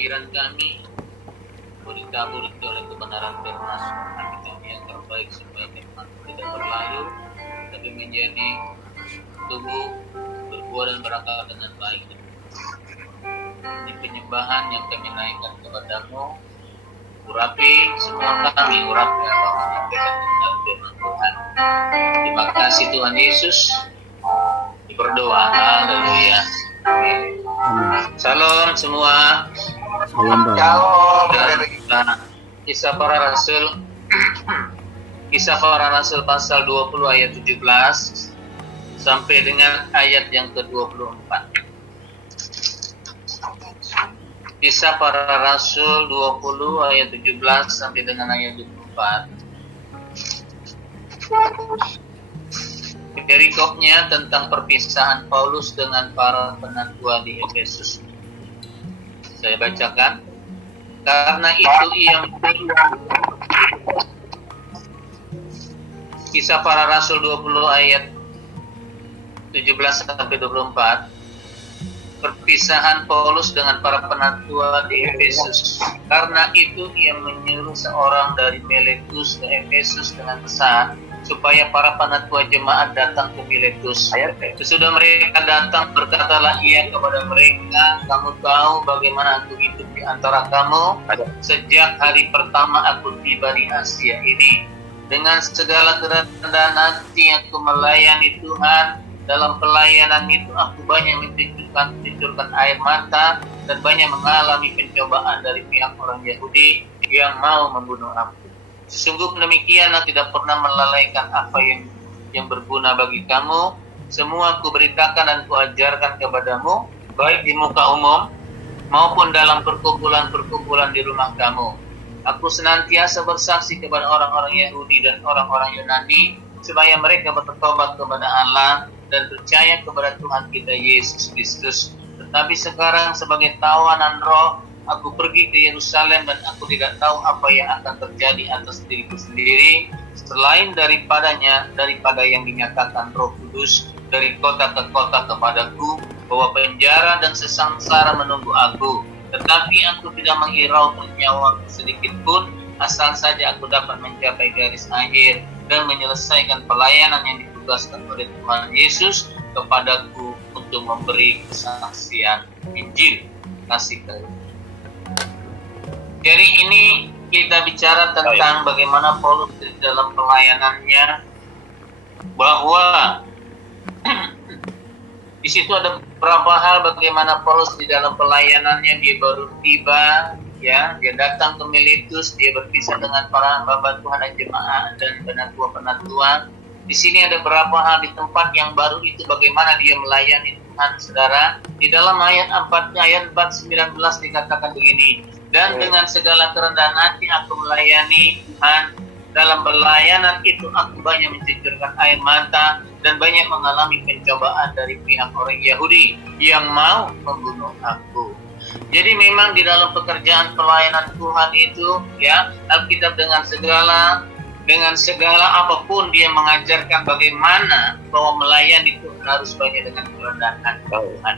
pikiran kami ditabur oleh kebenaran firman kami yang terbaik supaya firman tidak berlalu tapi menjadi tubuh berbuah dan berakal dengan baik. Ini penyembahan yang kami naikkan kepadamu, urapi semua kami, urapi apa yang menyampaikan tentang firman Tuhan. Terima kasih Tuhan Yesus. Berdoa, haleluya. Amin. Salam semua. Salam Dan Kisah Para Rasul Kisah Para Rasul pasal 20 ayat 17 sampai dengan ayat yang ke-24. Kisah Para Rasul 20 ayat 17 sampai dengan ayat 24. Perikopnya tentang perpisahan Paulus dengan para penatua di Efesus. Saya bacakan. Karena itu ia Kisah Para Rasul 20 ayat 17 sampai 24. Perpisahan Paulus dengan para penatua di Efesus. Karena itu ia menyuruh seorang dari Miletus ke Efesus dengan pesan supaya para penatua jemaat datang ke Miletus. Sesudah mereka datang, berkatalah ia kepada mereka, kamu tahu bagaimana aku hidup di antara kamu sejak hari pertama aku tiba di Asia ini. Dengan segala kerendahan hati aku melayani Tuhan. Dalam pelayanan itu aku banyak mencurahkan air mata dan banyak mengalami pencobaan dari pihak orang Yahudi yang mau membunuh aku. Sesungguh demikian aku tidak pernah melalaikan apa yang berguna bagi kamu. Semua aku beritakan dan kuajarkan kepadamu, baik di muka umum maupun dalam perkumpulan-perkumpulan di rumah kamu. Aku senantiasa bersaksi kepada orang-orang Yahudi dan orang-orang Yunani supaya mereka bertobat kepada Allah dan percaya kepada Tuhan kita Yesus Kristus. Tetapi sekarang sebagai tawanan roh, aku pergi ke Yerusalem dan aku tidak tahu apa yang akan terjadi atas diriku sendiri selain daripada yang dinyatakan Roh Kudus dari kota ke kota kepadaku bahwa penjara dan sesangsara menunggu aku. Tetapi aku tidak menghiraukan nyawaku sedikit pun asal saja aku dapat mencapai garis akhir dan menyelesaikan pelayanan yang ditugaskan oleh Tuhan Yesus kepadaku untuk memberi kesaksian Injil. Kasih Tuhan. Jadi ini kita bicara tentang bagaimana Paulus di dalam pelayanannya, bahwa di situ ada beberapa hal bagaimana Paulus di dalam pelayanannya. Dia baru tiba, ya, dia datang ke Miletus, dia berpisah dengan para hamba Tuhan dan jemaat dan penatua-penatua. Di sini ada beberapa hal di tempat yang baru itu bagaimana dia melayani Tuhan, saudara. Di dalam ayat 4 19 dikatakan begini, dan dengan segala kerendahan hati aku melayani Tuhan. Dalam pelayanan itu aku banyak mencucurkan air mata dan banyak mengalami pencobaan dari pihak orang Yahudi yang mau membunuh aku. Jadi memang di dalam pekerjaan pelayanan Tuhan itu, ya, Alkitab dengan segala apapun dia mengajarkan bagaimana bahwa melayani itu harus banyak dengan kerendahan hati Tuhan.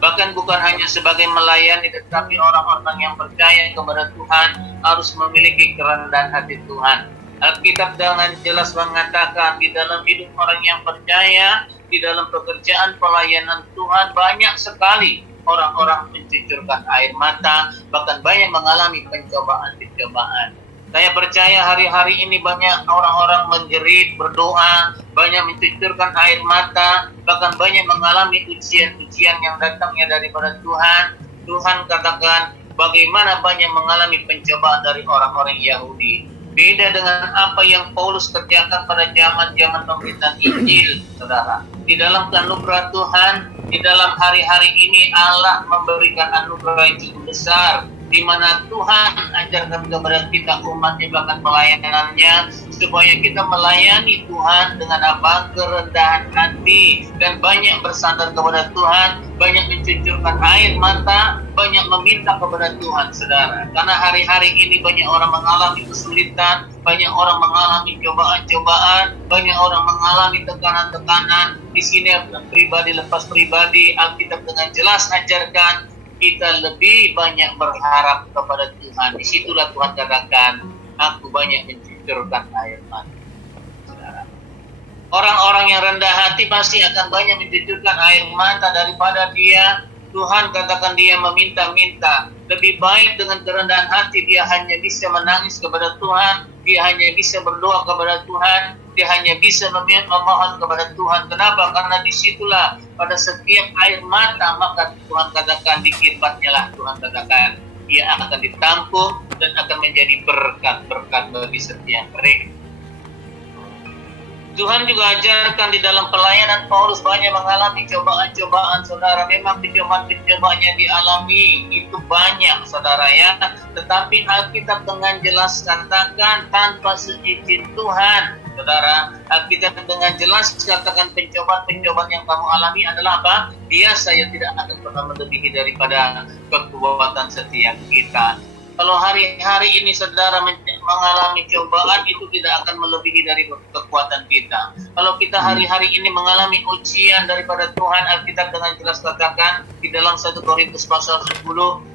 Bahkan bukan hanya sebagai melayani, tetapi orang-orang yang percaya kepada Tuhan harus memiliki kerendahan hati Tuhan. Alkitab dengan jelas mengatakan di dalam hidup orang yang percaya, di dalam pekerjaan pelayanan Tuhan banyak sekali orang-orang mencucurkan air mata, bahkan banyak mengalami pencobaan-pencobaan. Saya percaya hari-hari ini banyak orang-orang menjerit, berdoa, banyak mencucurkan air mata, bahkan banyak mengalami ujian-ujian yang datangnya daripada Tuhan. Tuhan katakan bagaimana banyak mengalami pencobaan dari orang-orang Yahudi. Beda dengan apa yang Paulus kerjakan pada zaman-zaman pemberitaan Injil, saudara. Di dalam anugerah Tuhan, di dalam hari-hari ini Allah memberikan anugerah yang cukup besar, di mana Tuhan ajarkan kepada kita umatnya bahkan pelayanannya supaya kita melayani Tuhan dengan apa? Kerendahan hati dan banyak bersandar kepada Tuhan, banyak mencucurkan air mata, banyak meminta kepada Tuhan, saudara. Karena hari-hari ini banyak orang mengalami kesulitan, banyak orang mengalami cobaan-cobaan, banyak orang mengalami tekanan-tekanan. Di sini pribadi lepas pribadi, Alkitab dengan jelas ajarkan kita lebih banyak berharap kepada Tuhan. Disitulah Tuhan katakan, aku banyak mencucurkan air mata. Orang-orang yang rendah hati pasti akan banyak mencucurkan air mata daripada dia. Tuhan katakan dia meminta-minta. Lebih baik dengan kerendahan hati dia hanya bisa menangis kepada Tuhan. Dia hanya bisa berdoa kepada Tuhan. Dia hanya bisa memohon kepada Tuhan. Kenapa? Karena disitulah pada setiap air mata maka Tuhan katakan dikirbatnya lah, Tuhan katakan ia akan ditampung dan akan menjadi berkat-berkat bagi setiap mereka. Tuhan juga ajarkan di dalam pelayanan Paulus banyak mengalami cobaan-cobaan, saudara. Memang pencobaan-pencobaan yang dialami itu banyak, saudara ya. Tetapi Alkitab dengan jelas katakan tanpa seizin Tuhan, saudara. Alkitab dengan jelas katakan pencobaan-pencobaan yang kamu alami adalah apa? Biasa, yang tidak akan pernah melebihi daripada kekuatan setiap kita. Kalau hari-hari ini saudara mengalami cobaan, itu tidak akan melebihi dari kekuatan kita. Kalau kita hari-hari ini mengalami ujian daripada Tuhan, Alkitab dengan jelas katakan di dalam 1 Korintus pasal 10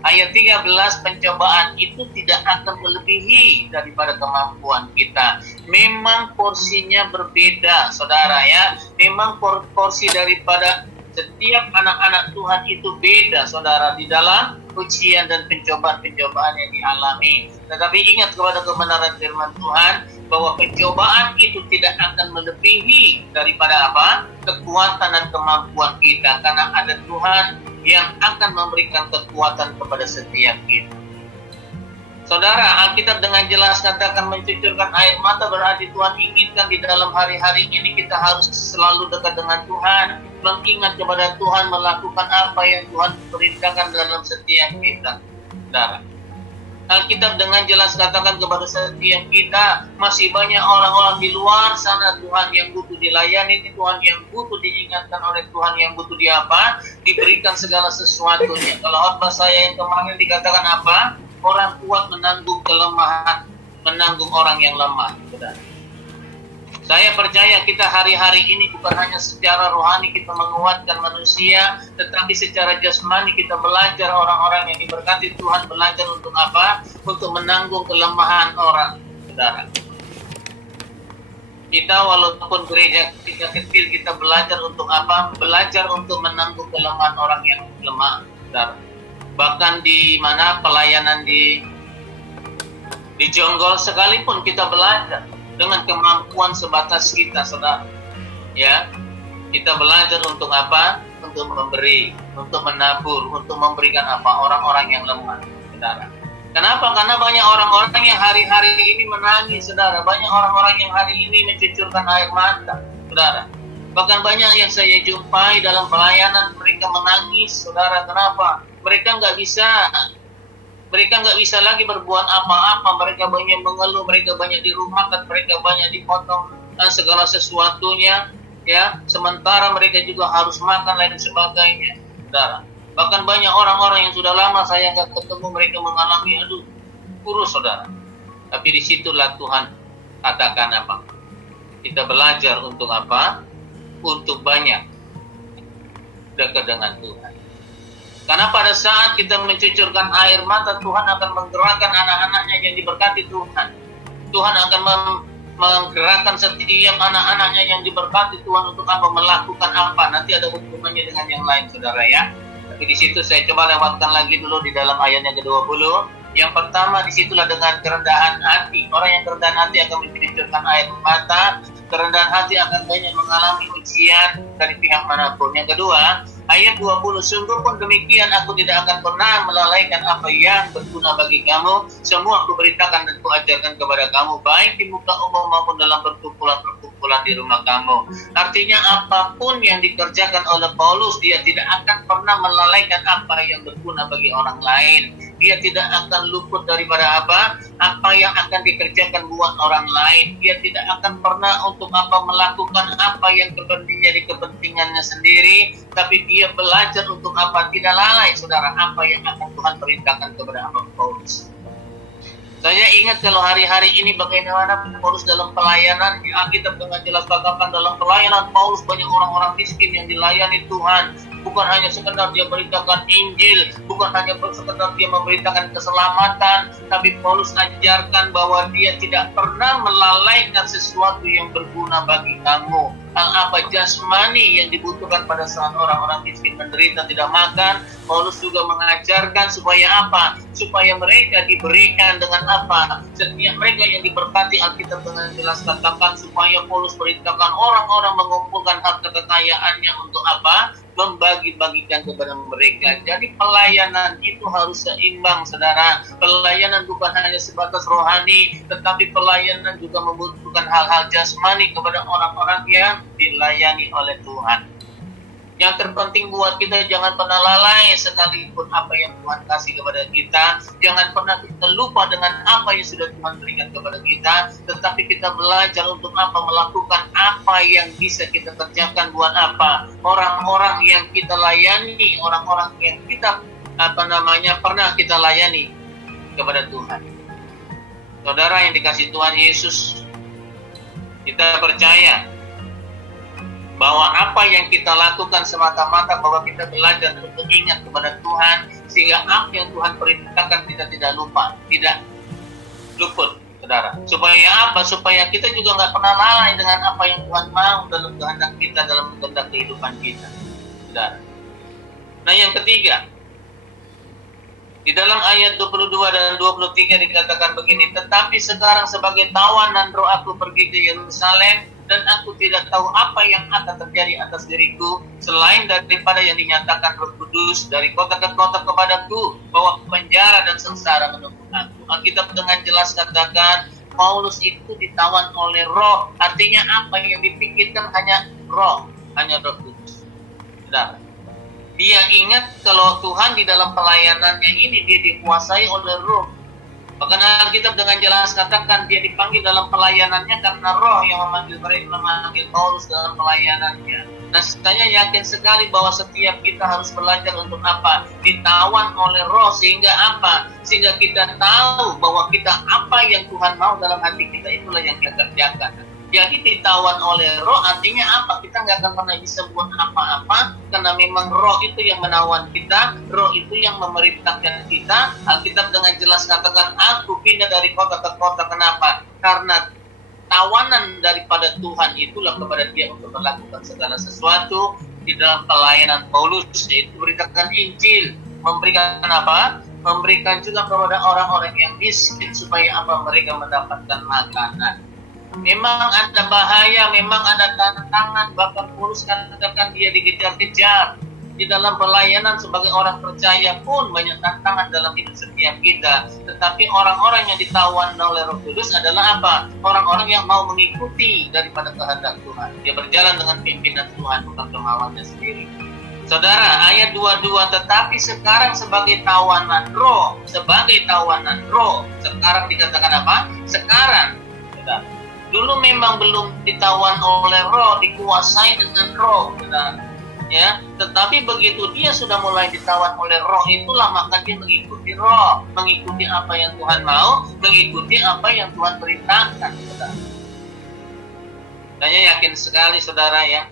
ayat 13, pencobaan itu tidak akan melebihi daripada kemampuan kita. Memang porsinya berbeda, saudara ya. Memang porsi daripada setiap anak-anak Tuhan itu beda, saudara, di dalam ujian dan pencobaan-pencobaan yang dialami. Tetapi ingat kepada kebenaran firman Tuhan bahwa pencobaan itu tidak akan melebihi daripada apa? Kekuatan dan kemampuan kita, karena ada Tuhan yang akan memberikan kekuatan kepada setiap kita. Saudara, Alkitab dengan jelas katakan mencucurkan air mata, berarti Tuhan inginkan di dalam hari-hari ini kita harus selalu dekat dengan Tuhan, mengingat kepada Tuhan, melakukan apa yang Tuhan perintahkan dalam setiap kita. Saudara, Alkitab dengan jelas katakan kepada setiap kita, masih banyak orang-orang di luar sana Tuhan yang butuh dilayani, Tuhan yang butuh diingatkan oleh Tuhan, yang butuh diberikan segala sesuatunya. Kalau khotbah saya yang kemarin dikatakan apa? Orang kuat menanggung kelemahan, menanggung orang yang lemah. Saudara, saya percaya kita hari-hari ini bukan hanya secara rohani kita menguatkan manusia, tetapi secara jasmani kita belajar, orang-orang yang diberkati Tuhan belajar untuk apa? Untuk menanggung kelemahan orang. Saudara, kita walaupun gereja kita kecil, kita belajar untuk apa? Belajar untuk menanggung kelemahan orang yang lemah. Saudara, bahkan di mana pelayanan di Jonggol sekalipun kita belajar dengan kemampuan sebatas kita, saudara. Ya, kita belajar untuk apa? Untuk memberi, untuk menabur, untuk memberikan apa? Orang-orang yang lemah, saudara. Kenapa? Karena banyak orang-orang yang hari-hari ini menangis, saudara. Banyak orang-orang yang hari ini mencucurkan air mata, saudara. Bahkan banyak yang saya jumpai dalam pelayanan, mereka menangis, saudara. Kenapa? Mereka nggak bisa lagi berbuat apa-apa. Mereka banyak mengeluh, mereka banyak dirumahkan, mereka banyak dipotong segala sesuatunya, ya. Sementara mereka juga harus makan lain sebagainya, saudara. Bahkan banyak orang-orang yang sudah lama saya nggak ketemu, mereka mengalami kurus, saudara. Tapi disitulah Tuhan katakan apa? Kita belajar untuk apa? Untuk banyak dekat dengan Tuhan. Karena pada saat kita mencucurkan air mata, Tuhan akan menggerakkan anak-anaknya yang diberkati Tuhan. Tuhan akan menggerakkan setiap anak-anaknya yang diberkati Tuhan untuk apa? Melakukan apa? Nanti ada hubungannya dengan yang lain, saudara ya. Tapi di situ saya coba lewatkan lagi dulu di dalam ayatnya ke-20. Yang pertama, disitulah dengan kerendahan hati. Orang yang kerendahan hati akan mencucurkan air mata. Kerendahan hati akan banyak mengalami ujian dari pihak manapun. Yang kedua, ayat 20, sungguh pun demikian aku tidak akan pernah melalaikan apa yang berguna bagi kamu. Semua aku beritakan dan kuajarkan kepada kamu, baik di muka umum maupun dalam perkumpulan di rumah kamu. Artinya apapun yang dikerjakan oleh Paulus, dia tidak akan pernah melalaikan apa yang berguna bagi orang lain. Dia tidak akan luput daripada apa yang akan dikerjakan buat orang lain. Dia tidak akan pernah untuk apa melakukan apa yang menjadi kepentingannya sendiri, tapi dia belajar untuk apa? Tidak lalai, saudara, apa yang akan Tuhan perintahkan kepada hamba Paulus. Saya ingat kalau hari-hari ini bagaimana Paulus dalam pelayanan, di Alkitab dengan jelas katakan dalam pelayanan Paulus banyak orang-orang miskin yang dilayani Tuhan. Bukan hanya sekedar dia beritakan Injil, bukan hanya sekedar dia memberitakan keselamatan, tapi Paulus ajarkan bahwa dia tidak pernah melalaikan sesuatu yang berguna bagi kamu. Hal apa jasmani yang dibutuhkan pada saat orang-orang miskin menderita tidak makan, Paulus juga mengajarkan supaya apa? Supaya mereka diberikan dengan apa? Setiap mereka yang diberkati, Alkitab dengan jelas katakan supaya Paulus beritakan orang-orang mengumpulkan harta kekayaannya untuk apa? Membagi-bagikan kepada mereka. Jadi pelayanan itu harus seimbang, saudara. Pelayanan bukan hanya sebatas rohani, tetapi pelayanan juga membutuhkan hal-hal jasmani kepada orang-orang yang dilayani oleh Tuhan. Yang terpenting buat kita, jangan pernah lalai sekalipun apa yang Tuhan kasih kepada kita. Jangan pernah kita lupa dengan apa yang sudah Tuhan berikan kepada kita. Tetapi kita belajar untuk apa? Melakukan apa yang bisa kita kerjakan buat apa? Orang-orang yang kita layani, orang-orang yang kita pernah kita layani kepada Tuhan. Saudara yang dikasih Tuhan Yesus, kita percaya bahwa apa yang kita lakukan semata-mata bahwa kita belajar untuk ingat kepada Tuhan, sehingga apa yang Tuhan perintahkan kita tidak lupa, tidak luput, saudara. Supaya apa? Supaya kita juga nggak pernah lalai dengan apa yang Tuhan mau dalam kehendak kita, dalam kehendak kehidupan kita, saudara. Nah, yang ketiga, di dalam ayat 22 dan 23 dikatakan begini, tetapi sekarang sebagai tawanan roh aku pergi ke Yerusalem, dan aku tidak tahu apa yang akan terjadi atas diriku selain daripada yang dinyatakan Roh Kudus dari kota ke kota kepadaku, bahwa penjara dan sengsara menunggu aku. Alkitab dengan jelas katakan Paulus itu ditawan oleh roh. Artinya apa yang dipikirkan hanya roh kudus. Saudara, dia ingat kalau Tuhan di dalam pelayanannya ini dia dikuasai oleh roh. Bahkan Alkitab dengan jelas katakan dia dipanggil dalam pelayanannya karena roh yang memanggil Paulus dalam pelayanannya. Nah, saya yakin sekali bahwa setiap kita harus belajar untuk apa? Ditawan oleh roh, sehingga apa? Sehingga kita tahu bahwa kita apa yang Tuhan mau dalam hati kita, itulah yang kita kerjakan. Jadi ditawan oleh roh artinya apa? Kita nggak akan pernah bisa buat apa-apa karena memang roh itu yang menawan kita, roh itu yang memerintahkan kita. Alkitab dengan jelas katakan aku pindah dari kota ke kota. Kenapa? Karena tawanan daripada Tuhan itulah kepada dia untuk melakukan segala sesuatu. Di dalam pelayanan Paulus yaitu beritakan Injil, memberikan apa? Memberikan juga kepada orang-orang yang miskin supaya apa? Mereka mendapatkan makanan. Memang ada bahaya, memang ada tantangan. Bahkan Paulus katakan dia dikejar-kejar. Di dalam pelayanan sebagai orang percaya pun banyak tantangan dalam hidup setiap kita. Tetapi orang-orang yang ditawan oleh Roh Kudus adalah apa? Orang-orang yang mau mengikuti daripada kehendak Tuhan. Dia berjalan dengan pimpinan Tuhan, bukan kemauannya sendiri. Saudara, ayat 22, tetapi sekarang sebagai tawanan roh. Sebagai tawanan roh. Sekarang dikatakan apa? Sekarang, saudara. Dulu memang belum ditawan oleh roh, dikuasai dengan roh, saudara. Ya, tetapi begitu dia sudah mulai ditawan oleh roh, itulah maka dia mengikuti roh, mengikuti apa yang Tuhan mau, mengikuti apa yang Tuhan perintahkan, saudara. Saya yakin sekali, saudara, ya,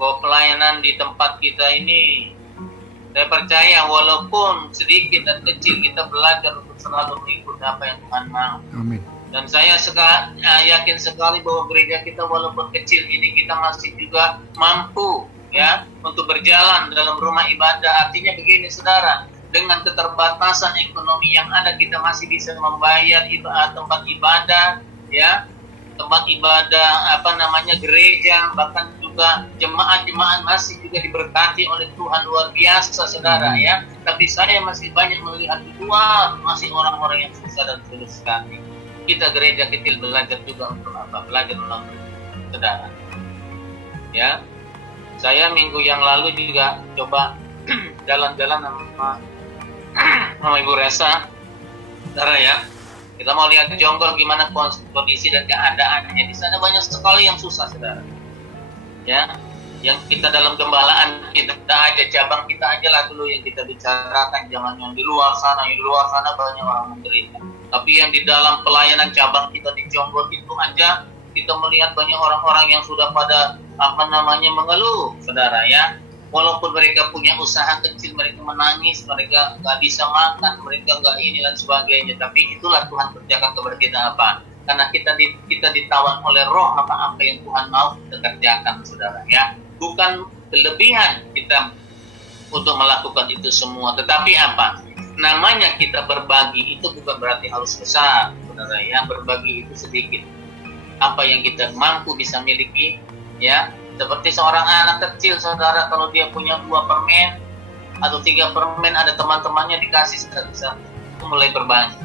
bahwa pelayanan di tempat kita ini, saya percaya walaupun sedikit dan kecil, kita belajar untuk selalu mengikuti apa yang Tuhan mau. Amin. Dan saya yakin sekali bahwa gereja kita walaupun kecil ini kita masih juga mampu ya untuk berjalan dalam rumah ibadah. Artinya begini, saudara, dengan keterbatasan ekonomi yang ada kita masih bisa membayar tempat ibadah, ya, tempat ibadah gereja, bahkan juga jemaat-jemaat masih juga diberkati oleh Tuhan luar biasa, saudara, ya. Tapi saya masih banyak melihat di luar masih orang-orang yang susah dan sulit sekali. Kita gereja kecil belajar juga untuk apa? Belajar untuk saudara. Ya, saya minggu yang lalu juga coba jalan-jalan sama Ibu Resa, saudara, ya. Kita mau lihat Jonggol gimana kondisi dan keadaannya. Di sana banyak sekali yang susah, saudara. Ya, yang kita dalam gembalaan kita aja, cabang kita aja lah dulu yang kita bicarakan, jangan yang di luar sana. Yang di luar sana banyak orang menderita. Tapi yang di dalam pelayanan cabang kita di Jonggol itu aja kita melihat banyak orang-orang yang sudah pada mengeluh, saudara ya. Walaupun mereka punya usaha kecil, mereka menangis, mereka nggak bisa makan, mereka nggak ini dan sebagainya. Tapi itulah Tuhan kerjakan kepada kita apa? Karena kita ditawan oleh Roh apa yang Tuhan mau kita kerjakan, saudara ya. Bukan kelebihan kita untuk melakukan itu semua, tetapi apa? Namanya kita berbagi itu bukan berarti harus besar, saudara ya. Berbagi itu sedikit. Apa yang kita mampu bisa miliki, ya. Seperti seorang anak kecil, saudara, kalau dia punya 2 permen atau 3 permen, ada teman-temannya dikasih satu-satu, itu mulai berbagi,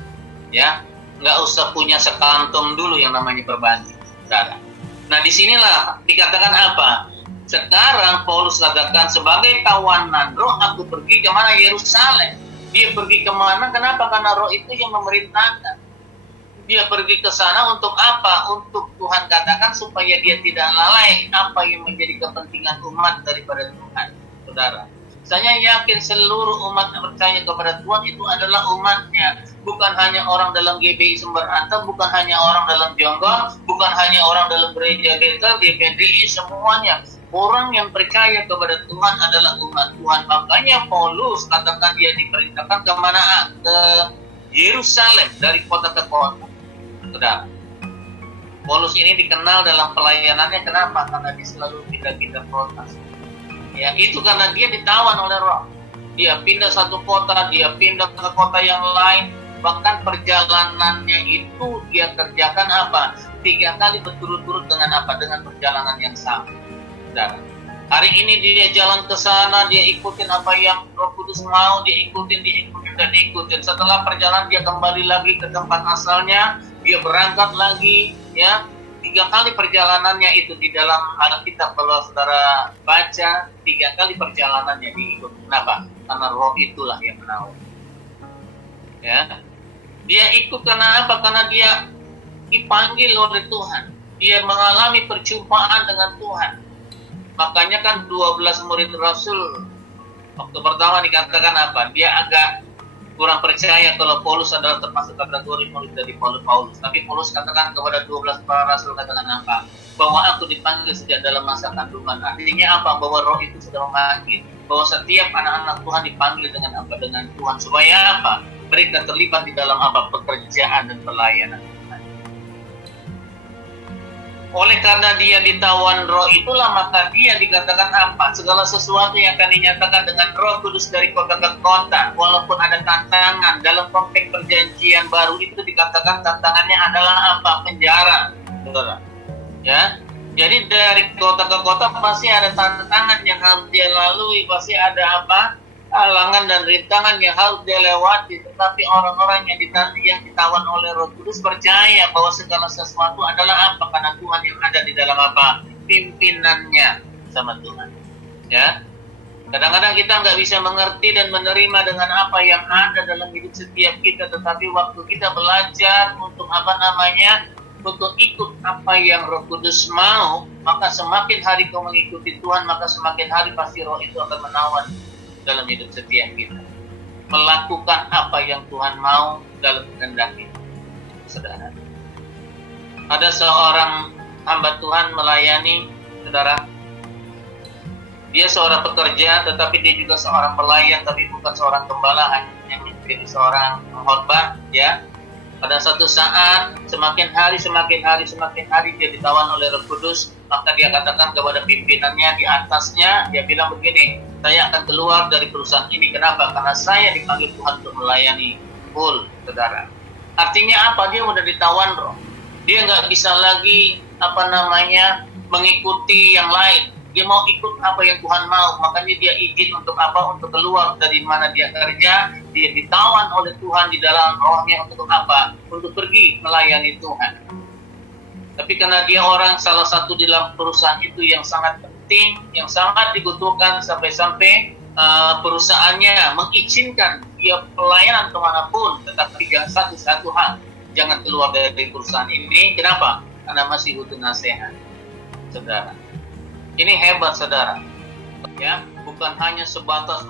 ya. Nggak usah punya sekantung dulu yang namanya berbagi, saudara. Nah, disinilah dikatakan apa? Sekarang Paulus katakan sebagai tawanan Roh aku pergi kemana? Yerusalem. Dia pergi kemana? Kenapa? Karena Roh itu yang memerintahkan. Dia pergi ke sana untuk apa? Untuk Tuhan katakan supaya dia tidak lalai apa yang menjadi kepentingan umat daripada Tuhan, saudara. Saya yakin seluruh umat yang percaya kepada Tuhan itu adalah umatnya. Bukan hanya orang dalam GBI Sumber Arta, bukan hanya orang dalam Jonggol, bukan hanya orang dalam gereja Betel, GPDI, semuanya. Orang yang percaya kepada Tuhan adalah umat Tuhan. Makanya Paulus katakan dia diperintahkan kemana? Ke Yerusalem, dari kota ke kota. Saudara, Paulus ini dikenal dalam pelayanannya. Kenapa? Karena dia selalu pindah-pindah kota. Ya, itu karena dia ditawan oleh Roh. Dia pindah satu kota, dia pindah ke kota yang lain. Bahkan perjalanannya itu dia kerjakan apa? 3 kali berturut-turut dengan apa? Dengan perjalanan yang sama. Saudara, hari ini dia jalan ke sana, dia ikutin apa yang Roh Kudus mau, dia ikutin dan ikutin. Setelah perjalanan dia kembali lagi ke tempat asalnya, dia berangkat lagi, ya. 3 kali perjalanannya itu di dalam Alkitab kalau saudara baca, 3 kali perjalanannya diikut. Kenapa? Karena Roh itulah yang menawan. Ya, dia ikut karena apa? Karena dia dipanggil oleh Tuhan. Dia mengalami perjumpaan dengan Tuhan. Makanya kan 12 murid Rasul waktu pertama dikatakan apa? Dia agak kurang percaya kalau Paulus adalah termasuk kategori murid dari Paulus. Tapi Paulus katakan kepada 12 para Rasul katakan apa? Bahwa aku dipanggil sejak dalam masa kandungan. Artinya apa? Bahwa Roh itu sudah memanggil. Bahwa setiap anak-anak Tuhan dipanggil dengan apa? Dengan Tuhan. Supaya apa? Mereka terlibat di dalam apa? Pekerjaan dan pelayanan. Oleh karena dia ditawan Roh itulah maka dia dikatakan apa? Segala sesuatu yang akan dinyatakan dengan Roh Kudus dari kota ke kota. Walaupun ada tantangan dalam konteks perjanjian baru itu dikatakan tantangannya adalah apa? Penjara, saudara. Ya, jadi dari kota ke kota pasti ada tantangan yang harus dia lalui, pasti ada apa? Halangan dan rintangan yang harus dia lewati. Tetapi orang-orang yang ditawan oleh Roh Kudus percaya bahwa segala sesuatu adalah apa? Karena Tuhan yang ada di dalam apa? Pimpinannya sama Tuhan. Ya, kadang-kadang kita nggak bisa mengerti dan menerima dengan apa yang ada dalam hidup setiap kita. Tetapi waktu kita belajar untuk untuk ikut apa yang Roh Kudus mau, maka semakin hari kau mengikuti Tuhan, maka semakin hari pasti Roh itu akan menawan dalam hidup setiap kita, melakukan apa yang Tuhan mau dalam kehendak kita. Saudara, ada seorang hamba Tuhan melayani, saudara. Dia seorang pekerja, tetapi dia juga seorang pelayan, tapi bukan seorang gembala, hanya menjadi seorang khotbah, ya. Pada satu saat, semakin hari dia ditawan oleh Roh Kudus, maka dia katakan kepada pimpinannya di atasnya, dia bilang begini, saya akan keluar dari perusahaan ini. Kenapa? Karena saya dipanggil Tuhan untuk melayani full, saudara. Artinya apa? Dia udah ditawan Roh. Dia nggak bisa lagi mengikuti yang lain. Dia mau ikut apa yang Tuhan mau. Makanya dia izin untuk apa? Untuk keluar dari mana dia kerja. Dia ditawan oleh Tuhan di dalam rohnya untuk apa? Untuk pergi melayani Tuhan. Tapi karena dia orang salah satu di dalam perusahaan itu yang sangat penting, yang sangat dibutuhkan sampai-sampai perusahaannya mengizinkan dia pelayanan kemanapun, tetapi satu hal, jangan keluar dari perusahaan ini. Kenapa? Karena masih butuh nasihat, saudara. Ini hebat, saudara. Ya, bukan hanya sebatas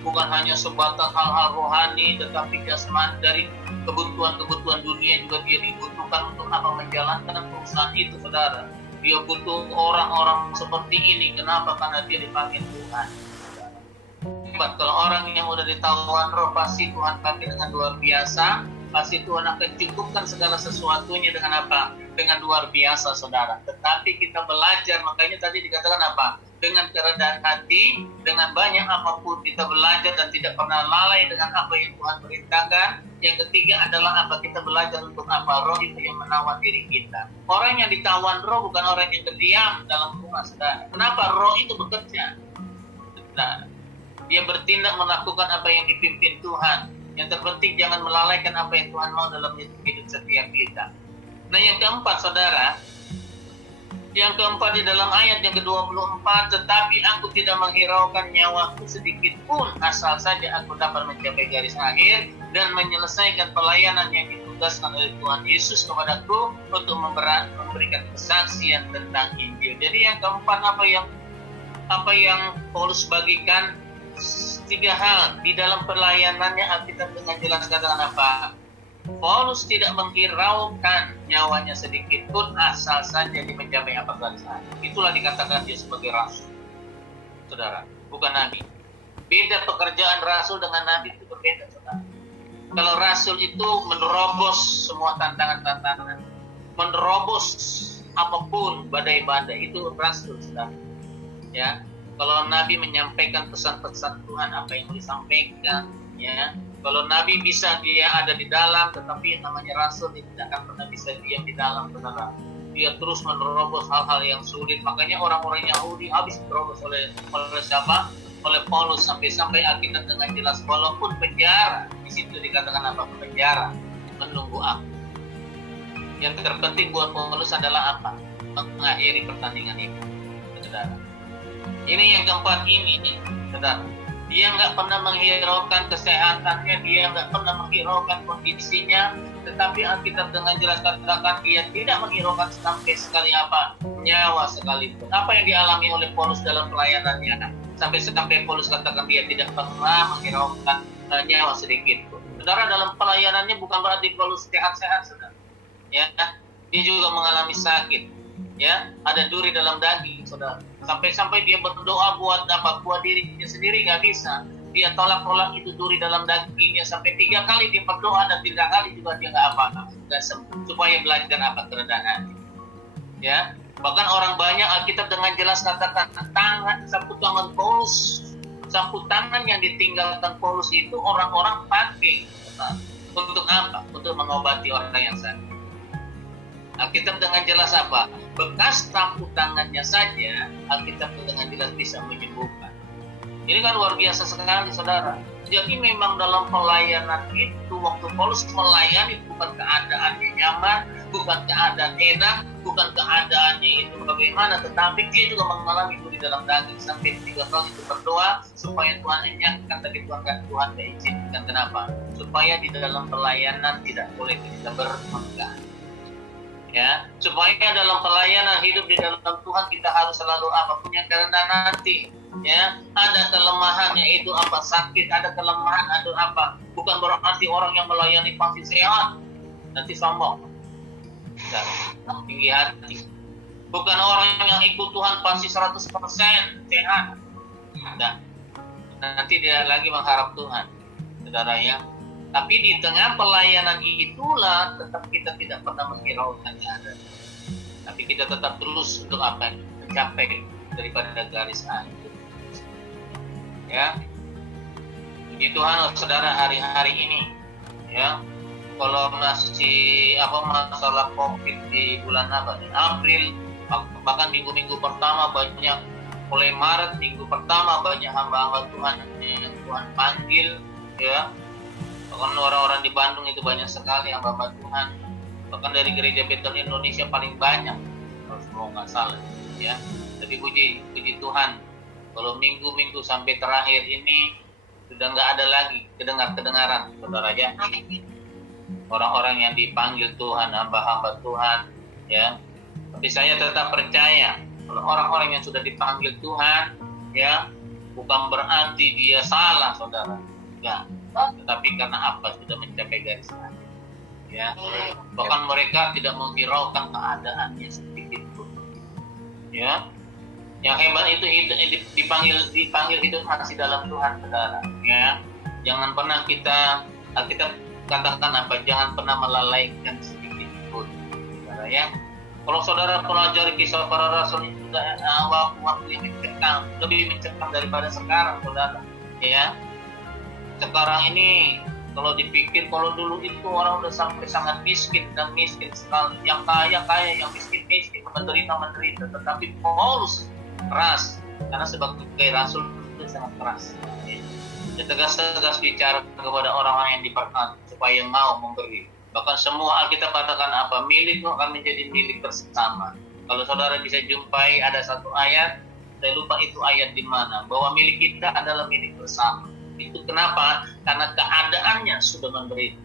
bukan hanya sebatas hal-hal rohani, tetapi jasmani. Dari kebutuhan-kebutuhan dunia juga dia dibutuhkan untuk apa? Menjalankan perusahaan itu, saudara. Dia butuh orang-orang seperti ini. Kenapa? Karena dia dipanggil Tuhan. Hebat, kalau orang yang udah ditawan roh, pasti Tuhan pakai dengan luar biasa. Pasti Tuhan akan cukupkan segala sesuatunya dengan apa? Dengan luar biasa, saudara. Tetapi kita belajar, makanya tadi dikatakan apa? Dengan kerendahan hati, dengan banyak apapun kita belajar dan tidak pernah lalai dengan apa yang Tuhan perintahkan. Yang ketiga adalah apa? Kita belajar untuk apa? Roh itu yang menawan diri kita. Orang yang ditawan roh bukan orang yang terdiam dalam rumah, saudara. Kenapa? Roh itu bekerja. Nah, dia bertindak melakukan apa yang dipimpin Tuhan. Yang terpenting jangan melalaikan apa yang Tuhan mau dalam hidup setiap kita. Nah, yang keempat, saudara, yang keempat di dalam ayat yang ke-24, tetapi aku tidak menghiraukan nyawaku sedikit pun, asal saja aku dapat mencapai garis akhir dan menyelesaikan pelayanan yang ditugaskan oleh Tuhan Yesus kepadaku untuk memberikan kesaksian tentang Injil. Jadi yang keempat, apa yang Paulus bagikan, 3 hal di dalam pelayanannya. Alkitab dengan jelas katakan apa? Paulus tidak menghiraukan nyawanya sedikit pun, asal saja dia mencapai apa garis akhir. Itulah dikatakan dia sebagai rasul, saudara, bukan nabi. Beda pekerjaan rasul dengan nabi, itu berbeda, saudara. Kalau rasul itu menerobos semua tantangan-tantangan, menerobos apapun, badai-badai, itu rasul, saudara. Ya, kalau nabi menyampaikan pesan-pesan Tuhan, apa yang disampaikan, ya. Kalau nabi bisa dia ada di dalam, tetapi yang namanya rasul dia tidak akan pernah bisa diam di dalam, saudara. Dia terus menerobos hal-hal yang sulit. Makanya orang-orang Yahudi habis diterobos oleh siapa? Oleh Paulus, sampai Alkitab dengan jelas, walaupun penjara, di situ dikatakan apa? Penjara menunggu aku. Yang terpenting buat Paulus adalah apa? Mengakhiri pertandingan ini, saudara. Ini yang keempat ini, saudara. Dia nggak pernah menghiraukan kesehatannya, dia nggak pernah menghiraukan kondisinya, tetapi Alkitab dengan jelas katakan dia tidak menghiraukan sampai sekali apa? Nyawa sekalipun. Apa yang dialami oleh Paulus dalam pelayanannya? Sampai Paulus katakan dia tidak pernah menghiraukan nyawa sedikit pun. Saudara, dalam pelayanannya bukan berarti Paulus sehat-sehat, saudara. Ya, dia juga mengalami sakit. Ya, ada duri dalam daging, saudara. Sampai dia berdoa buat dirinya sendiri nggak bisa. Dia tolak itu duri dalam dagingnya, sampai 3 kali dia berdoa dan 3 kali juga dia nggak sembuh. Supaya belajar apa? Kerendahan hati. Ya, bahkan orang banyak, Alkitab dengan jelas katakan sapu tangan Paulus, sapu tangan yang ditinggalkan Paulus itu orang-orang pakai untuk apa? Untuk mengobati orang yang sakit. Alkitab dengan jelas apa? Bekas sapu tangannya saja, Alkitab dengan jelas bisa menyembuhkan. Ini kan luar biasa sekali, saudara. Jadi memang dalam pelayanan itu, waktu Paulus melayani, bukan keadaannya nyaman, bukan keadaan enak, bukan keadaannya itu bagaimana, tetapi dia juga mengalami itu di dalam daging. Sampai 3 kali itu berdoa supaya Tuhan enyakkan, tapi Tuhan gak izinkan. Kenapa? Supaya di dalam pelayanan tidak boleh kita bermegah. Ya, supaya dalam pelayanan hidup di dalam Tuhan kita harus selalu apa? Punya kerendahan hati. Ya, ada kelemahannya itu apa? Sakit, ada kelemahan, ada apa? Bukan berarti orang yang melayani pasti sehat, nanti sombong. Tinggi hati. Bukan orang yang ikut Tuhan pasti 100% sehat. Nah, nanti dia lagi mengharap Tuhan, saudara ya. Tapi di tengah pelayanan itulah tetap kita tidak pernah menghiraukan keadaan. Tapi kita tetap terus untuk apa? Mencapai daripada garis akhir. Ya, puji Tuhan, saudara, hari-hari ini, ya, kalau masih masalah COVID di bulan April, bahkan minggu-minggu pertama banyak, mulai Maret minggu pertama banyak hamba-hamba Tuhan yang Tuhan panggil, ya. Bahkan orang-orang di Bandung itu banyak sekali hamba-hamba Tuhan. Bahkan dari gereja Betel Indonesia paling banyak, kalau nggak salah, ya. Tapi puji Tuhan, kalau minggu-minggu sampai terakhir ini sudah nggak ada lagi kedengaran, saudara ya. Orang-orang yang dipanggil Tuhan, hamba-hamba Tuhan, ya. Tapi saya tetap percaya kalau orang-orang yang sudah dipanggil Tuhan, ya, Bukan berarti dia salah, saudara. Enggak. Tetapi karena apa? Sudah mencapai garis akhir. Ya. Bahkan mereka tidak menghiraukan keadaannya sedikit pun. Ya. Yang hebat itu dipanggil hidup masih dalam Tuhan, saudara. Ya. Jangan pernah kita katakan apa? Jangan pernah melalaikan sedikit pun, saudara ya. Kalau saudara pelajari kisah para rasul itu waktu yang mencekam, lebih mencekam daripada sekarang, saudara. Ya, sekarang ini kalau dipikir, kalau dulu itu orang udah sampai sangat miskin dan miskin sekali, yang kaya, yang miskin, menderita. Tetapi Paulus keras, karena sebagai rasul itu sangat keras. Ya. Dia tegas bicara kepada orang-orang yang diperkan supaya mau memberi. Bahkan semua Alkitab katakan apa? Milikmu akan menjadi milik bersama. Kalau saudara bisa jumpai ada satu ayat, saya lupa itu ayat di mana, bahwa milik kita adalah milik bersama. Itu kenapa? Karena keadaannya sudah memberi.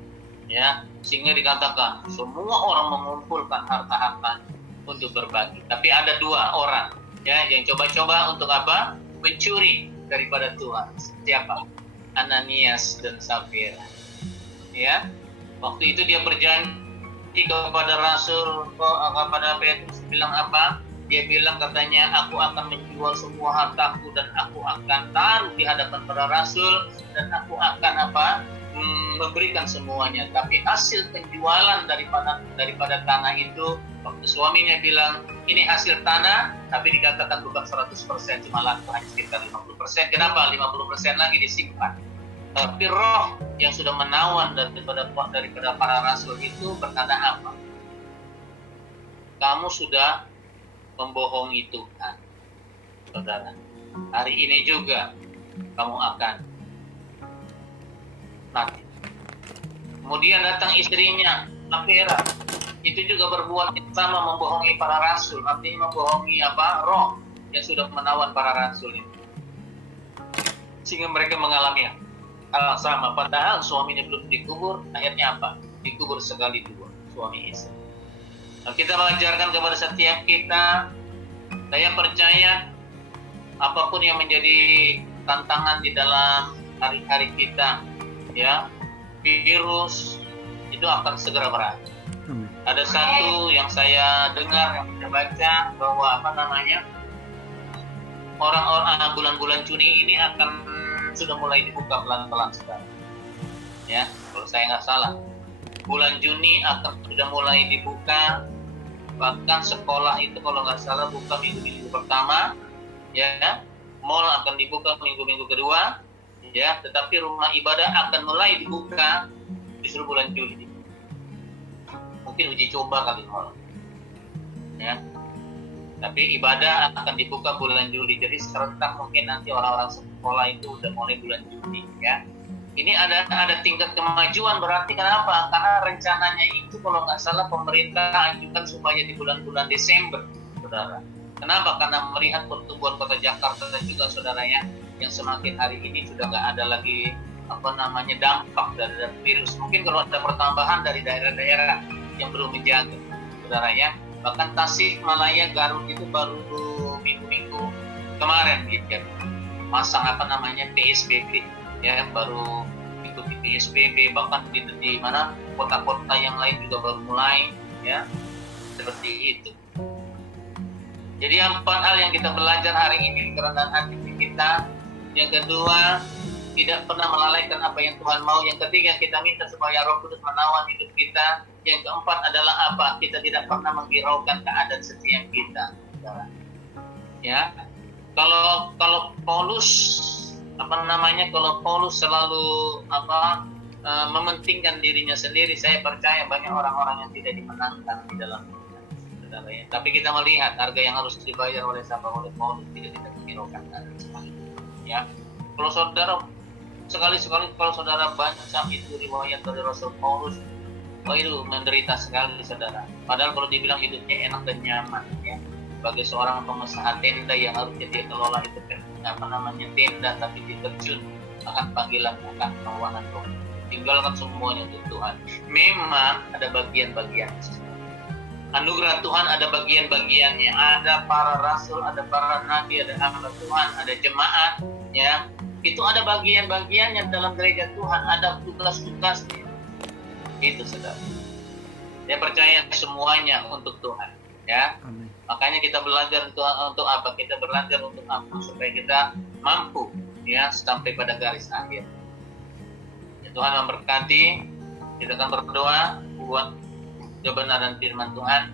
Ya, sehingga dikatakan semua orang mengumpulkan harta-harta untuk berbagi. Tapi ada dua orang ya yang coba-coba untuk apa? Mencuri daripada Tuhan. Siapa? Ananias dan Safira. Ya. Waktu itu dia berjanji kepada kepada Petrus, bilang apa? Dia bilang katanya, aku akan menjual semua hartaku dan aku akan taruh di hadapan para rasul dan aku akan apa? Memberikan semuanya. Tapi hasil penjualan daripada tanah itu, waktu suaminya bilang ini hasil tanah, tapi dikatakan bukan 100%, cuma laku hanya sekitar 50%. Kenapa? 50% lagi disimpan. Tapi roh yang sudah menawan daripada para rasul itu berkata apa? Kamu sudah membohongi Tuhan, saudara. Hari ini juga kamu akan mati. Kemudian datang istrinya, Safira. Itu juga berbuat sama, membohongi para rasul. Artinya membohongi apa? Roh yang sudah menawan para rasul ini. Sehingga mereka mengalami hal sama, padahal suaminya belum dikubur. Akhirnya apa? Dikubur sekali dua, suami istri. Nah, kita mengajarkan kepada setiap kita, saya percaya apapun yang menjadi tantangan di dalam hari-hari kita, ya, virus itu akan segera berakhir. Ada satu yang saya dengar, yang saya baca, bahwa orang-orang bulan-bulan Juni ini akan sudah mulai dibuka pelan-pelan sekarang. Ya, kalau saya nggak salah, bulan Juni akan sudah mulai dibuka. Bahkan sekolah itu kalau nggak salah buka minggu-minggu pertama, ya. Mall akan dibuka minggu-minggu kedua, ya. Tetapi rumah ibadah akan mulai dibuka justru bulan Juli. Mungkin uji coba kali mall, ya. Tapi ibadah akan dibuka bulan Juli. Jadi serentak mungkin nanti orang-orang sekolah itu udah mulai bulan Juli, ya. Ini ada tingkat kemajuan, berarti kenapa? Karena rencananya itu kalau nggak salah pemerintah ajukan supaya di bulan-bulan Desember, saudara. Kenapa? Karena melihat pertumbuhan kota Jakarta dan juga saudara yang semakin hari ini sudah nggak ada lagi dampak dari virus. Mungkin kalau ada pertambahan dari daerah-daerah yang belum menjaga, saudara ya. Bahkan Tasikmalaya, Garut itu baru minggu-minggu kemarin gitu, masang PSBB, ya, baru ikuti PSBB. Bahkan di mana kota-kota yang lain juga baru mulai, ya, seperti itu. Jadi 4 hal yang kita belajar hari ini, kerendahan hati kita. Yang kedua, tidak pernah melalaikan apa yang Tuhan mau. Yang ketiga, kita minta supaya Roh Kudus menawan hidup kita. Yang keempat adalah apa? Kita tidak pernah menghiraukan keadaan setiap kita. Ya, kalau Paulus kalau Paulus selalu mementingkan dirinya sendiri, saya percaya banyak orang-orang yang tidak dimenangkan di dalam dunia. Tapi kita melihat harga yang harus dibayar oleh Paulus, tidak kita menghiraukan keadaan sekali. Ya, kalau saudara sekali-sekali kalau saudara baca itu riwayat dari Rasul Paulus, itu menderita sekali, saudara. Padahal kalau dibilang hidupnya enak dan nyaman, ya, sebagai seorang pengusaha tenda yang harusnya dia kelola itu tenda, tapi diterjun akan panggilan bukan tawanan Tuhan. Tinggalkan semuanya untuk Tuhan. Memang ada bagian-bagian, Anugerah Tuhan ada bagian-bagiannya, ada para rasul, ada para nabi, ada hamba Tuhan, ada jemaat, ya. Itu ada bagian-bagiannya dalam gereja Tuhan, ada tugas-tugasnya. Itu saudara. Saya percaya semuanya untuk Tuhan, ya. Amin. Makanya kita belajar untuk apa? Kita belajar untuk apa? Supaya kita mampu, ya, sampai pada garis akhir. Ya, Tuhan memberkati. Kita akan berdoa buat kebenaran firman Tuhan.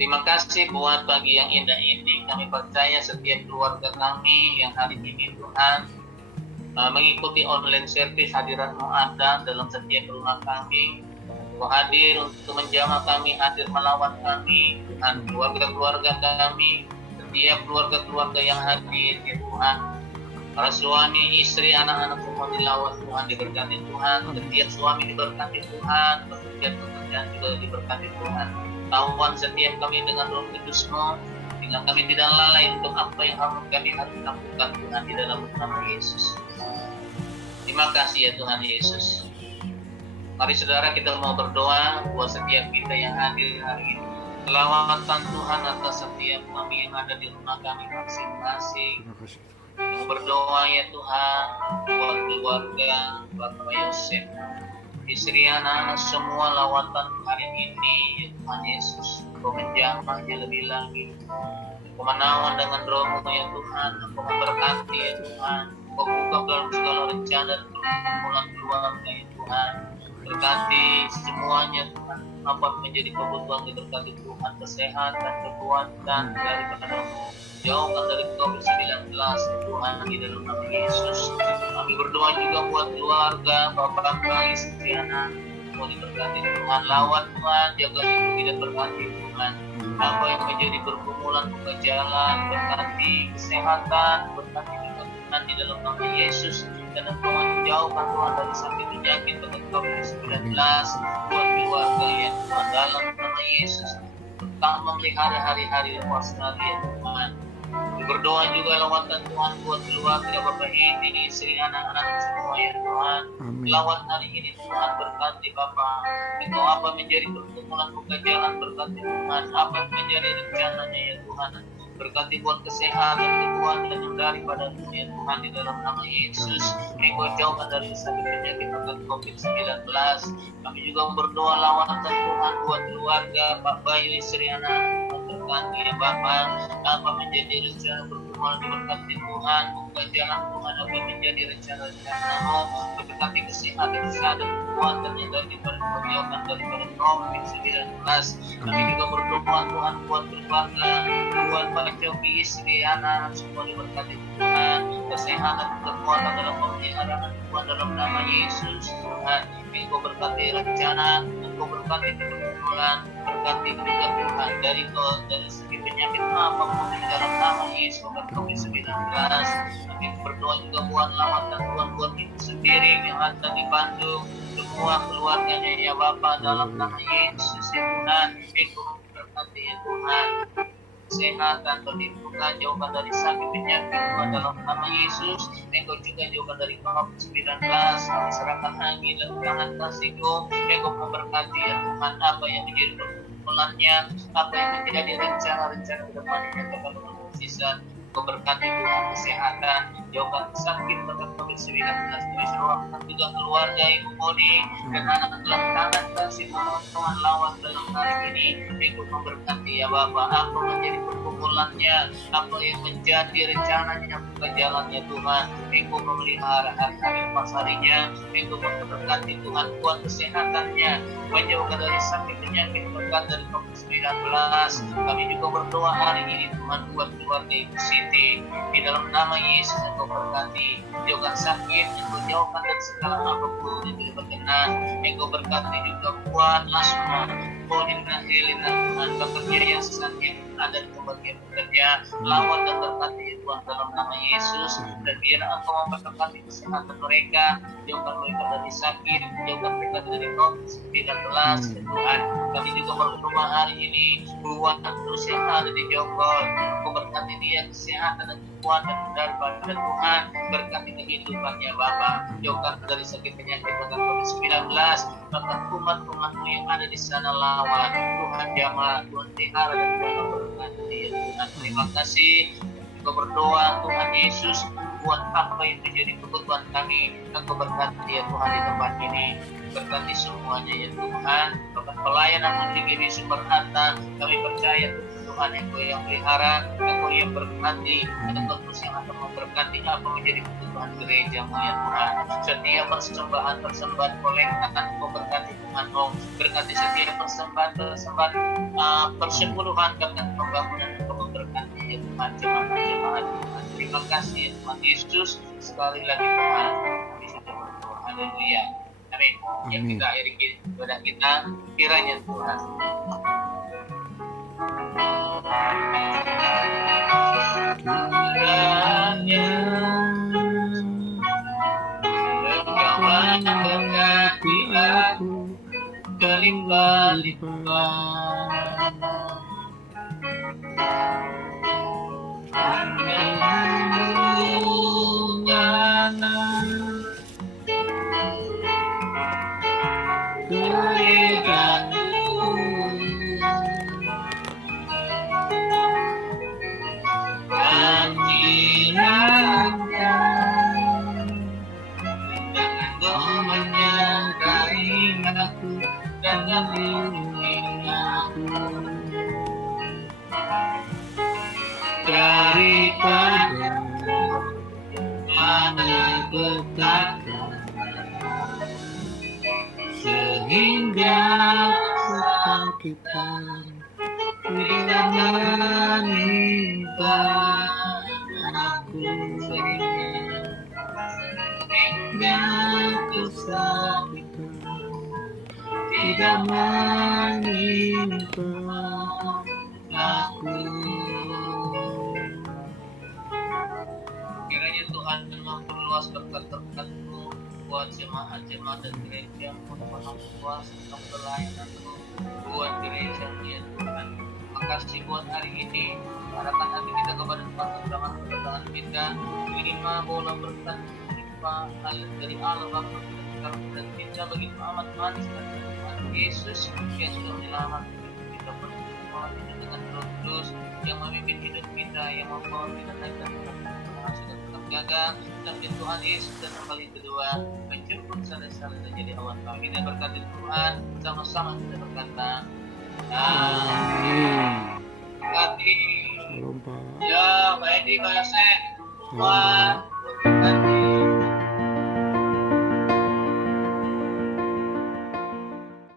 Terima kasih buat pagi yang indah ini. Kami percaya setiap keluarga kami yang hari ini Tuhan mengikuti online service, hadirat-Mu ada dalam setiap rumah kami. Kau hadir untuk menjamah kami, hadir melawan kami, Tuhan. Keluarga-keluarga kami, setiap keluarga-keluarga yang hadir, ya Tuhan. Para suami, istri, anak-anak semua dilawat Tuhan, diberkati Tuhan. Setiap suami diberkati Tuhan, pekerjaan juga diberkati Tuhan. Tawan setiap kami dengan Roh Kudus-Mu, sehingga kami tidak lalai untuk apa yang kami harus lakukan Tuhan di dalam nama Yesus. Terima kasih ya Tuhan Yesus. Mari saudara kita mau berdoa buat setiap kita yang hadir hari ini. Selawatan Tuhan atas setiap kami yang ada di rumah kami masing-masing. Mau berdoa ya Tuhan buat keluarga Bapak Yosef, istri, anak-anak semua lawatan hari ini ya Tuhan Yesus. Kau menjamahnya lebih lagi. Kau menawan dengan Roh-Mu ya Tuhan. Kau memberkati ya Tuhan. Kau buka dalam segala rencana dan pergumulan keluarga ya Tuhan. Berkati semuanya Tuhan. Apa menjadi kebutuhan diberkati Tuhan. Kesehatan, kekuatan daripada-Mu. Jauhkan dari COVID-19 Tuhan di dalam nama Yesus. Kami berdoa juga buat keluarga, bapak, istri, anak. Mau diberkati Tuhan, lawan Tuhan, jaga lindungi dan berkati Tuhan. Apa yang menjadi pergumulan buka jalan, berkati kesehatan, berkati juga Tuhan di dalam nama Yesus. Dan Tuhan jauhkan Tuhan dari sakit penyakit dengan COVID-19 buat keluarga yang Tuhan dalam nama Yesus. Tetap memelihara hari-hari yang sekali ya Tuhan. Berdoa juga lawatan Tuhan buat keluarga Bapak ini, istri, anak-anak semua ya Tuhan. Lawat hari ini Tuhan, berkati Bapak. Engkau apa menjadi pertemuan buka jalan, berkati Tuhan. Apa menjadi rencananya ya Tuhan. Berkati buat kesehatan, kekuatan yang daripada ya Tuhan di dalam nama Yesus. Engkau jauhkan dari sakit penyakit berkat COVID-19. Kami juga berdoa lawatan Tuhan buat keluarga Pak Bayu, istri, anak. Berkati ya Bapak, apa menjadi rencana pertemuan diberkati Tuhan, buka jalan Tuhan, apa menjadi rencana-rencana-Mu, berkati kesehatan, dan kekuatan yang daripada menjauhkan daripada COVID-19. Kami juga berdoa Tuhan buat keluarga, buat Pak Joki, istri, anak, semua diberkati Tuhan, kesehatan, kekuatan dalam pemeliharaan Tuhan dalam nama Yesus Tuhan. Engkau berkati rencana, Engkau berkati pergumulan, berkati juga Tuhan dari segi penyakit apapun di dalam nama Yesus COVID-19. Kami berdoa juga buat lawatan Tuhan buat ibu sendiri yang ada di Bandung, semua keluarganya ya Bapa dalam nama Yesus ya Tuhan. Engkau berkati ya Tuhan. Kesehatan, perlindungan, jauhkan dari sakit penyakit Tuhan dalam nama Yesus. Engkau juga jauhkan dari COVID-19. Kami serahkan angin dan tangan kasih-Mu. Engkau memberkati ya Tuhan apa yang menjadi pergumulannya, apa yang menjadi rencana-rencana ke depannya kepada mukjizat. Engkau berkati Tuhan kesehatan, jauhkan sakit berkat COVID-19. Kami serahkan juga keluarga Ibu Moni dan anak dalam tangan kasih-Mu Tuhan lawan dalam hari ini. Engkau memberkati ya Bapa, apa menjadi pergumulannya, apa yang menjadi rencananya buka jalannya Tuhan. Engkau memelihara hari-hari pasarinya. Engkau memberkati Tuhan buat kesehatannya, menjauhkan dari sakit penyakit berkat dari COVID-19. Kami juga berdoa hari ini Tuhan buat keluarga Ibu Siti di dalam nama Yesus. Engkau berkati, jauhkan sakit, Engkau jauhkan dari segala apapun yang tidak berkenan. Engkau berkati juga buat Lasma, Bodin dan Helena Tuhan, bekerja yang sesatnya ada di tempat dia bekerja. Lawan dan berkati ya Tuhan dalam nama Yesus, dan biarlah Engkau memberkati kesehatan mereka, jauhkan mereka dari sakit, jauhkan mereka dari COVID-19 ya Tuhan. Kami juga berdoa hari ini buat terus yang ada di Jonggol, Engkau berkati dia kesehatan dan kekuatan daripada Tuhan, berkati kehidupannya Bapa, jauhkan dari sakit penyakit bahkan COVID-19, bahkan umat-umat-Mu yang ada di sana lawan Tuhan jamaah, Tuhan pelihara dan Tuhan berkati ya Tuhan. Terima kasih. Juga berdoa Tuhan Yesus buat apa yang menjadi kebutuhan kami, Engkau berkati ya Tuhan di tempat ini, berkati semuanya ya Tuhan. Bahkan pelayanan di GBI Sumber Harta, kami percaya Tuhan Engkau yang pelihara, Engkau yang berkati, Engkau terus yang akan memberkati apa menjadi kebutuhan gereja-Mu ya Tuhan. Setiap persembahan kolekta Engkau berkati Tuhan, berkati setiap persembahan persepuluhan bahkan pembangunan Engkau memberkati ya Tuhan, jemaat-jemaat Tuhan. Terima kasih ya Tuhan Yesus, sekali lagi Tuhan kami sudah berdoa. Haleluya. Amin. Yang kita akhiri ibadah kita, kiranya Tuhan kiranya Engkau memberkati aku berlimpah-limpah, daripada malapetaka, sehingga kesakitan tidak menimpa aku, sehingga kesakitan tidak menimpa aku. Kiranya Tuhan memperluas berkat-berkat-Mu buat jemaat-jemaat dan gereja-Mu, memperluas tentang pelayanan-Mu buat gereja-Mu ya Tuhan. Makasih buat hari ini, arahkan hati kita kepada Tuhan dalam perkataan kita, terima bola berkat dari Allah Bapa dan kita begitu amat manis dan Tuhan Yesus yang sudah menyelamatkan kita berdoa dengan Roh Kudus yang memimpin hidup kita, yang membawa kita naik dan sudah tetap jaga, dan Tuhan Yesus dan kembali kedua menjemput saudara-saudara jadi awan kami. Kita berkati Tuhan, sama-sama kita berkata amin. Berkati. Ya, Pak Edi, Pak Yosef, Tuhan